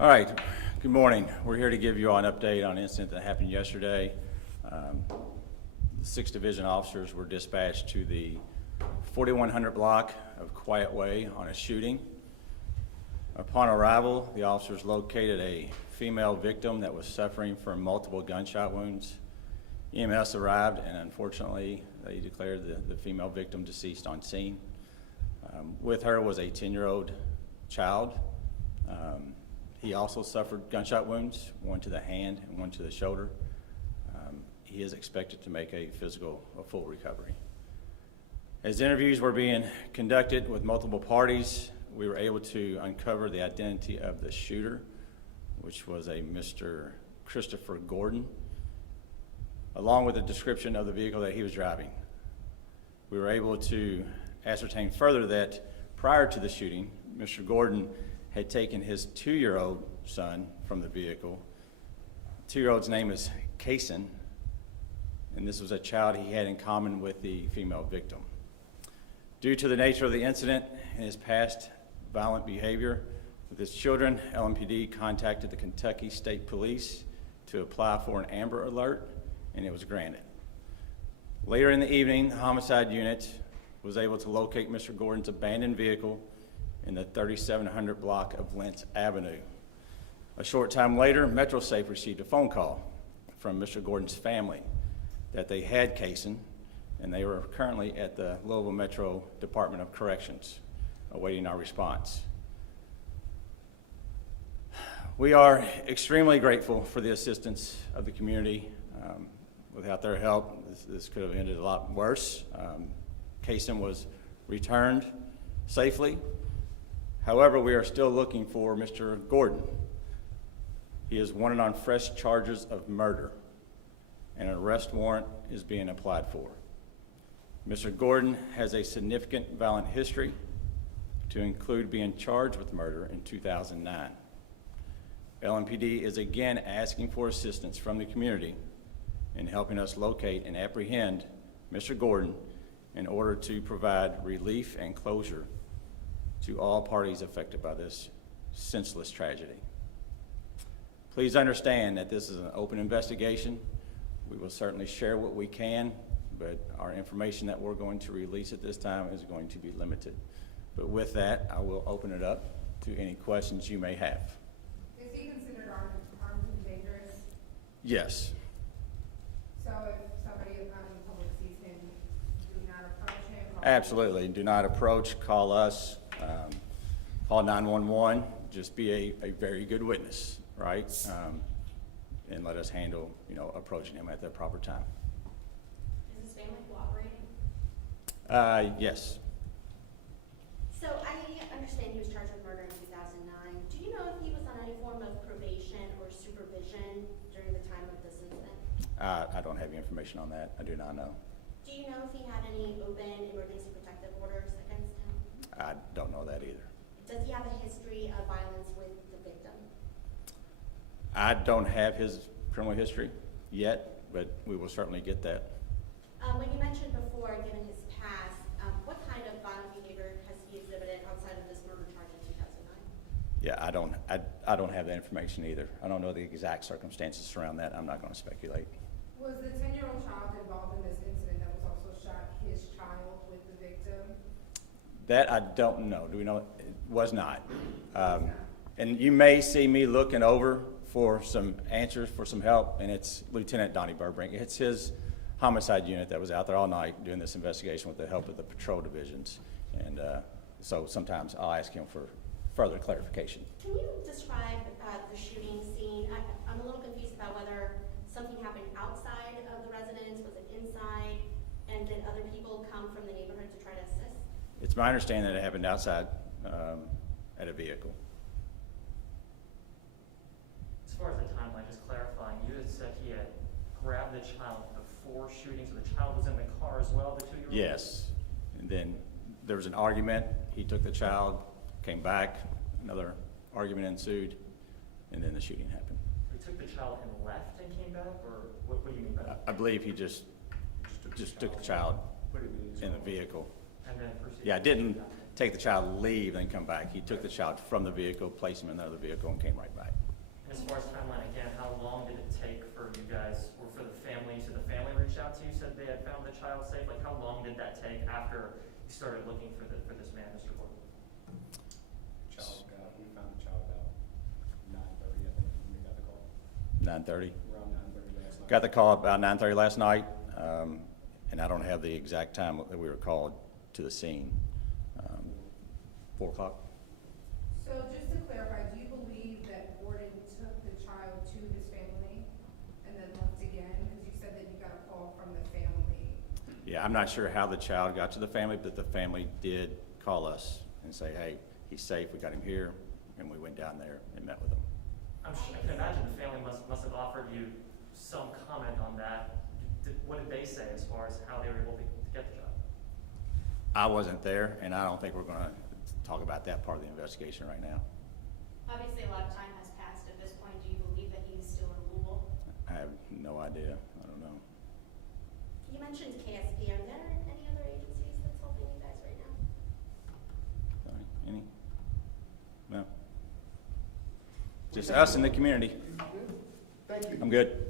All right, good morning. We're here to give you all an update on an incident that happened yesterday. The 6th Division officers were dispatched to the 4100 block of Quiet Way on a shooting. Upon arrival, the officers located a female victim that was suffering from multiple gunshot wounds. EMS arrived, and unfortunately, they declared the female victim deceased on scene. With her was a 10-year-old child. He also suffered gunshot wounds, one to the hand and one to the shoulder. He is expected to make a full recovery. As interviews were being conducted with multiple parties, we were able to uncover the identity of the shooter, which was a Mr. Christopher Gordon, along with a description of the vehicle that he was driving. We were able to ascertain further that prior to the shooting, Mr. Gordon had taken his 2-year-old son from the vehicle. The 2-year-old's name is Kason, and this was a child he had in common with the female victim. Due to the nature of the incident and his past violent behavior with his children, LMPD contacted the Kentucky State Police to apply for an Amber Alert, and it was granted. Later in the evening, the homicide unit was able to locate Mr. Gordon's abandoned vehicle in the 3700 block of Lentz Avenue. A short time later, MetroSafe received a phone call from Mr. Gordon's family that they had Kason, and they were currently at the Louisville Metro Department of Corrections awaiting our response. We are extremely grateful for the assistance of the community. Without their help, this could have ended a lot worse. Kason was returned safely. However, we are still looking for Mr. Gordon. He is wanted on fresh charges of murder, and an arrest warrant is being applied for. Mr. Gordon has a significant violent history, to include being charged with murder in 2009. LMPD is again asking for assistance from the community in helping us locate and apprehend Mr. Gordon in order to provide relief and closure to all parties affected by this senseless tragedy. Please understand that this is an open investigation. We will certainly share what we can, but our information that we're going to release at this time is going to be limited. But with that, I will open it up to any questions you may have. Is he considered armed and dangerous? Yes. So if somebody out in the public sees him, do not approach him? Absolutely. Do not approach, call us, call 911. Just be a very good witness, right? And let us handle, approaching him at the proper time. Is his family cooperating? Yes. So I understand he was charged with murder in 2009. Do you know if he was on any form of probation or supervision during the time of this incident? I don't have any information on that. I do not know. Do you know if he had any open emergency protective orders against him? I don't know that either. Does he have a history of violence with the victim? I don't have his criminal history yet, but we will certainly get that. When you mentioned before, given his past, what kind of violent behavior has he exhibited outside of this murder charge in 2009? Yeah, I don't have that information either. I don't know the exact circumstances around that. I'm not going to speculate. Was the 10-year-old child involved in this incident that was also shot his child with the victim? That I don't know. Do we know? It was not. And you may see me looking over for some answers, for some help, and it's Lieutenant Donnie Burbrink. It's his homicide unit that was out there all night doing this investigation with the help of the patrol divisions. And so sometimes I'll ask him for further clarification. Can you describe the shooting scene? I'm a little confused about whether something happened outside of the residence, was it inside, and did other people come from the neighborhood to try to assist? It's my understanding that it happened outside at a vehicle. As far as the timeline, just clarifying, you had said he had grabbed the child before shooting, so the child was in the car as well, the 2-year-old? Yes. And then there was an argument. He took the child, came back, another argument ensued, and then the shooting happened. He took the child and left and came back, or what do you mean by that? I believe he just took the child in the vehicle. And then proceeded. Yeah, take the child, leave, and come back. He took the child from the vehicle, placed him in another vehicle, and came right back. And as far as timeline, again, how long did it take for you guys, or for the family, so the family reached out to you, said they had found the child safe? Like, how long did that take after you started looking for this man, Mr. Gordon? We found the child about 9:30, I think, when we got the call. 9:30. Around 9:30 last night. Got the call about 9:30 last night, and I don't have the exact time that we were called to the scene. 4 o'clock. So just to clarify, do you believe that Gordon took the child to his family and then left again? Because you said that you got a call from the family. Yeah, I'm not sure how the child got to the family, but the family did call us and say, hey, he's safe, we got him here, and we went down there and met with him. I can imagine the family must have offered you some comment on that. What did they say as far as how they were able to get the child? I wasn't there, and I don't think we're gonna talk about that part of the investigation right now. Obviously, a lot of time has passed at this point. Do you believe that he's still in Louisville? I have no idea, I don't know. You mentioned KSP. Are there any other agencies that's helping you guys right now? Sorry, any? No. Just us in the community. Thank you. I'm good.